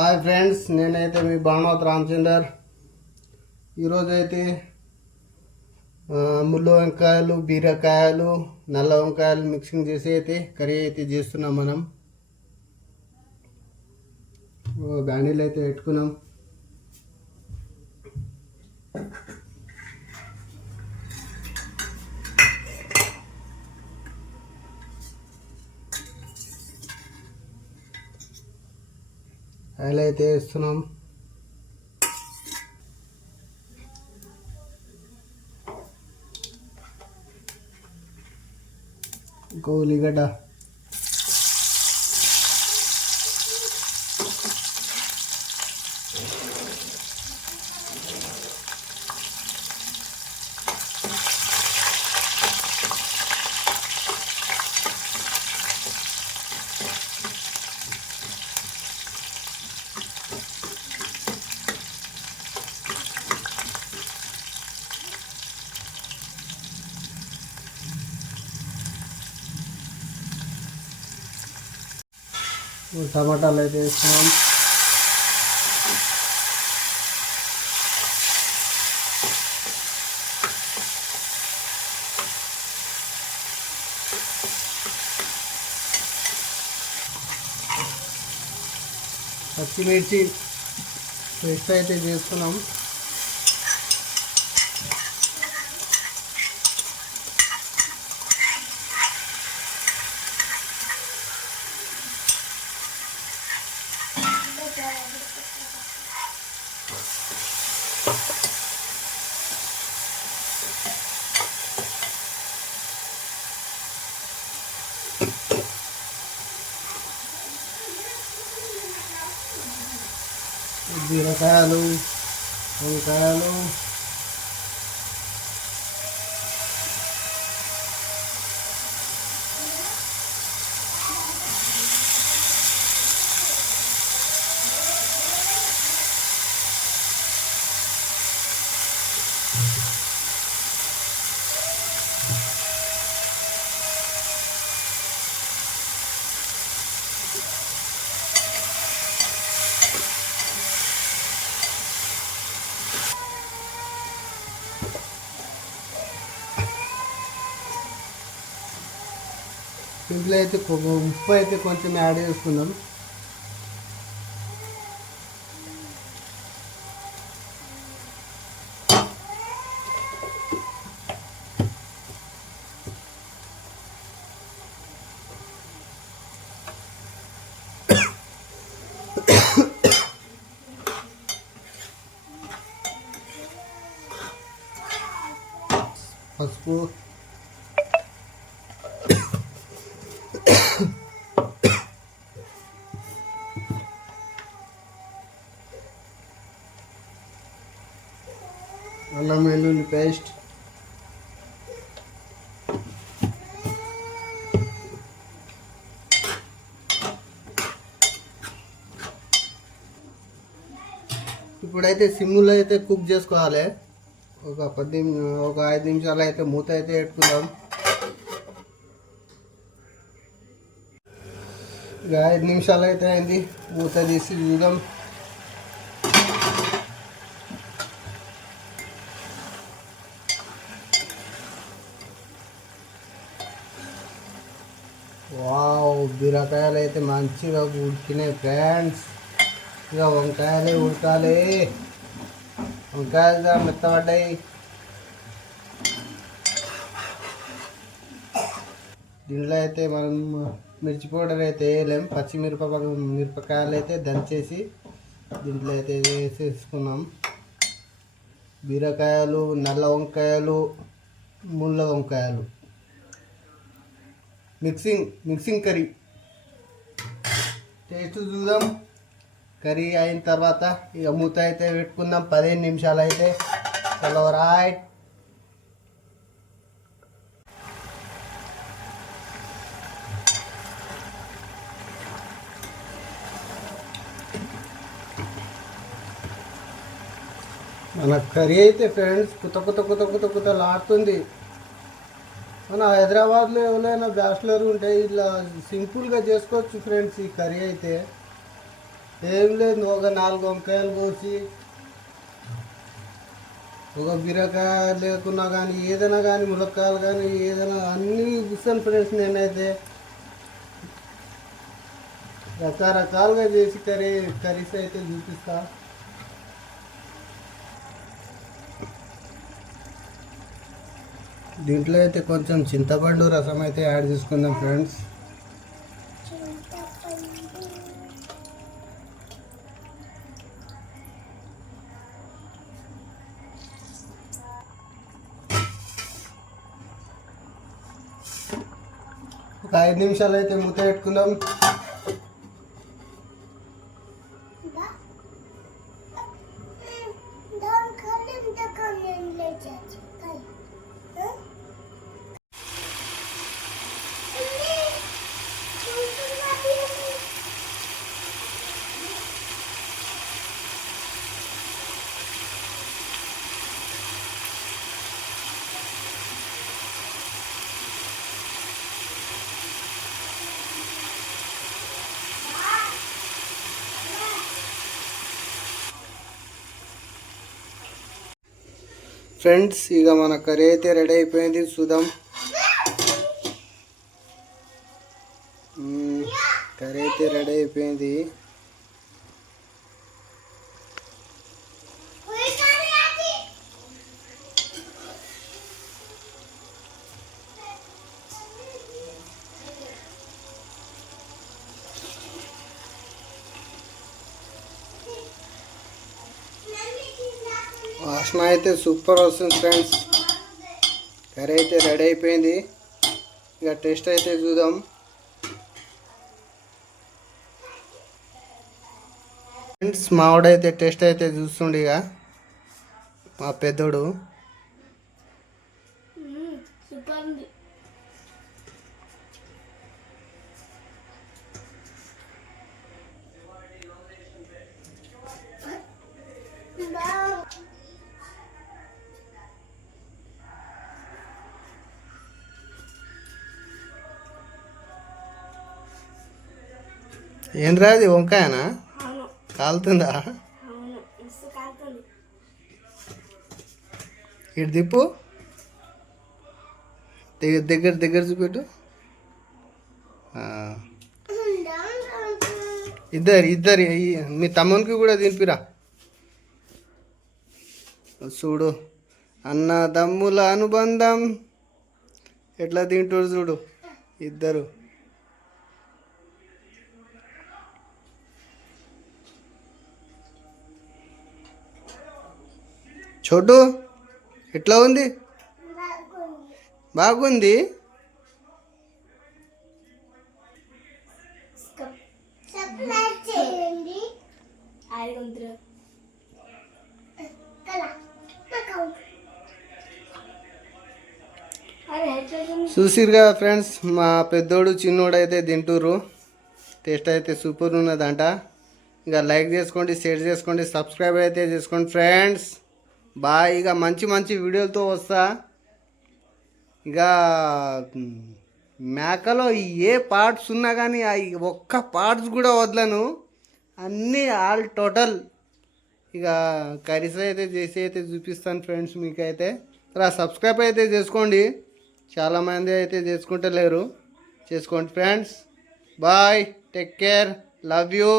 Hi friends నేనైతే మీ భానువత్ రామచందర్. ఈరోజు అయితే ముళ్ళు వంకాయలు బీరకాయలు నల్ల వంకాయలు మిక్సింగ్ చేసి అయితే కర్రీ అయితే చేస్తున్నాం మనం. ఓ, అయితే పెట్టుకున్నాం. ఆయిల్ అయితే వేస్తున్నాం ఇంకో ఉల్లిగడ్డ టమాటాలు అయితే వేస్తున్నాం. పచ్చిమిర్చి పేస్ట్ అయితే చేసుకున్నాం బీరకాయలు వంకాయలు ఇంట్లో అయితే కొ- ఉప్పు అయితే కొంచెం యాడ్ చేసుకుందాం పసుపు అల్లం వెల్లుల్లి పేస్ట్ ఇప్పుడైతే సిమ్లో అయితే కుక్ చేసుకోవాలి ఒక పది నిమి- ఒక ఐదు నిమిషాలు అయితే మూత అయితే పెట్టుకుందాం ఇక ఐదు నిమిషాలు అయితే అయింది మూత తీసి చూద్దాం వావ్ బీరకాయలు అయితే మంచిగా ఉడికినాయి ఫ్రెండ్స్. ఇక వంకాయలే ఉడకాలి. వంకాయలు మెత్తబడ్డాయి. దీంట్లో అయితే మనం మిర్చి పౌడర్ అయితే వేయలేం. పచ్చిమిరప మిరపకాయలు అయితే దంచేసి దీంట్లో అయితే వేసేసుకున్నాం. బీరకాయలు నల్ల వంకాయలు ముళ్ళ వంకాయలు. Mixing mixing curry. టేస్ట్ చూద్దాం. కర్రీ అయిన తర్వాత ఇక మూత అయితే పెట్టుకుందాం. పదిహేను నిమిషాలు అయితే. హలో రైట్ మన కర్రీ అయితే ఫ్రెండ్స్ కుత కుత కుత కుత కుత లాడుతుంది మన హైదరాబాద్లో ఎవరైనా బ్యాచులర్ ఉంటే ఇట్లా సింపుల్గా చేసుకోవచ్చు ఫ్రెండ్స్ ఈ కర్రీ అయితే. ఏం లేదు ఒక నాలుగు వంకాయలు కోసి ఒక బీరకాయ లేకున్నా కానీ ఏదైనా కానీ ములక్కాయలు కానీ ఏదైనా అన్నీ ఇస్తాను ఫ్రెండ్స్ నేనైతే. రకరకాలుగా చేసి కర్రీ కర్రీస్ అయితే చూపిస్తాను దీంట్లో అయితే కొంచెం చింతపండు రసం అయితే యాడ్ చేసుకుందాం ఫ్రెండ్స్. ఒక ఐదు నిమిషాలు అయితే మూత పెట్టుకుందాం ఫ్రెండ్స్ ఇక మన కర్రీ అయితే రెడీ అయిపోయింది. చూద్దాం. కర్రీ అయితే రెడీ అయిపోయింది. వాసన అయితే సూపర్ వస్తుంది ఫ్రెండ్స్. కర్రీ అయితే రెడీ అయిపోయింది. ఇక టేస్ట్ అయితే చూద్దాం. ఫ్రెండ్స్ మావాడైతే టేస్ట్ అయితే చూస్తుండే ఇక. మా పెద్దోడు. ఏంద్రా అది వంకాయనా కాలుతుందా? ఇటు తిప్పు. దగ్గర దగ్గర దగ్గర చూపెట్టు. ఇద్దరు ఇద్దరు మీ తమ్మునికి కూడా తినిపిరా. చూడు అన్నదమ్ముల అనుబంధం. ఎట్లా తింటాడు చూడు ఇద్దరు. చోటు ఎట్లా ఉంది? బాగుంది. చేయండి చూసిరు కదా ఫ్రెండ్స్ మా పెద్దోడు చిన్నోడు అయితే తింటురు టేస్ట్ అయితే సూపర్ ఉన్నదంట. ఇంకా లైక్ చేసుకోండి షేర్ చేసుకోండి సబ్స్క్రైబ్ అయితే చేసుకోండి ఫ్రెండ్స్. బాయ్ ఇక మంచి మంచి వీడియోలతో వస్తా. ఇక మేకలో ఏ పార్ట్స్ ఉన్నా కానీ అవి ఒక్క పార్ట్స్ కూడా వదలను. అన్నీ ఆల్ టోటల్. ఇక కర్రీస్ అయితే చేసి అయితే చూపిస్తాను ఫ్రెండ్స్ మీకైతే. అలా సబ్స్క్రైబ్ అయితే చేసుకోండి. చాలామంది అయితే చేసుకుంటలేరు. చేసుకోండి friends. Bye take care. Love you.